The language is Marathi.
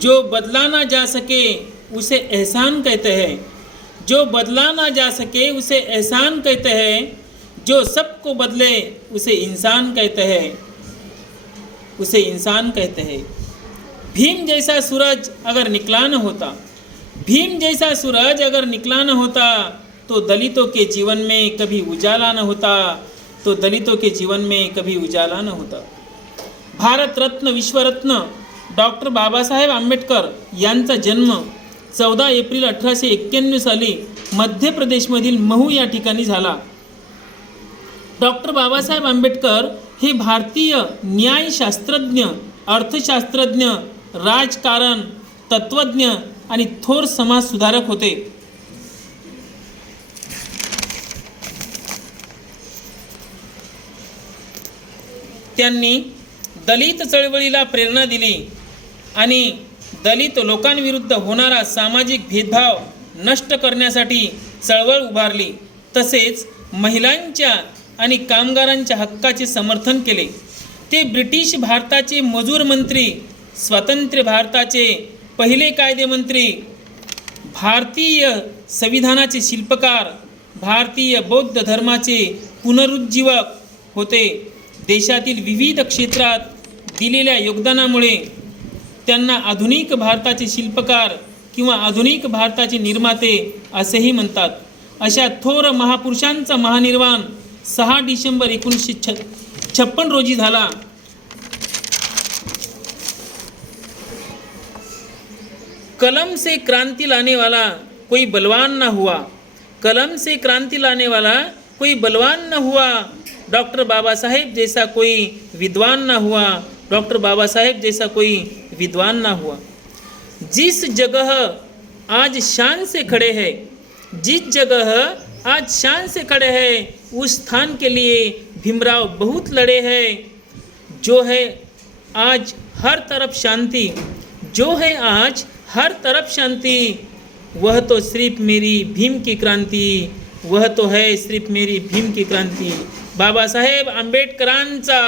जो बदला ना जा सके, उसे एहसान कहते हैं। जो बदला ना जा सके, उसे एहसान कहते हैं। जो सबको बदले, उसे इंसान कहते हैं। उसे इंसान कहते हैं। भीम जैसा सूरज अगर निकला न होता, भीम जैसा सूरज अगर निकला न होता तो दलितों के जीवन में कभी उजाला न होता तो दलितों के जीवन में कभी उजाला न होता। भारत रत्न विश्वरत्न डॉक्टर बाबासाहेब आंबेडकर यांचा जन्म चौदा एप्रिल अठराशे एक्क्याण्णव साली मध्य प्रदेशमधील महू या ठिकाणी झाला. डॉक्टर बाबासाहेब आंबेडकर हे भारतीय न्यायशास्त्रज्ञ अर्थशास्त्रज्ञ राजकारण तत्त्वज्ञ आणि थोर समाजसुधारक होते. त्यांनी दलित चळवळीला प्रेरणा दिली. आणि दलित लोकांविरुद्ध होणारा सामाजिक भेदभाव नष्ट करण्यासाठी चळवळ उभारली. तसेच महिलांच्या आणि कामगारांच्या हक्काचे समर्थन केले. ते ब्रिटिश भारताचे मजूर मंत्री स्वतंत्र भारताचे पहिले कायदेमंत्री भारतीय संविधानाचे शिल्पकार भारतीय बौद्ध धर्माचे पुनरुज्जीवक होते. देशातील विविध क्षेत्रात दिलेल्या योगदानामुळे त्यांना आधुनिक भारताचे शिल्पकार किंवा आधुनिक भारताचे निर्माते असेही म्हणतात. अशा थोर महापुरुषांचा महानिर्वाण सहा डिसेंबर एकोणीसशे छ छप्पन रोजी झाला. कलम से क्रांति लाने वाला कोई बलवान ना हुआ। कलम से क्रांति लाने वाला कोई बलवान न हुआ। डॉक्टर बाबा साहेब जैसा कोई विद्वान ना हुआ। डॉक्टर बाबा साहेब जैसा कोई विद्वान ना हुआ। जिस जगह आज शान से खड़े हैं, जिस जगह आज शान से खड़े हैं, उस स्थान के लिए भीमराव बहुत लड़े हैं। जो है आज हर तरफ़ शांति, जो है आज हर तरफ़ शांति, वह तो सिर्फ़ मेरी भीम की क्रांति, वह तो है सिर्फ़ मेरी भीम की क्रांती। बाबासाहेब आंबेडकरांचा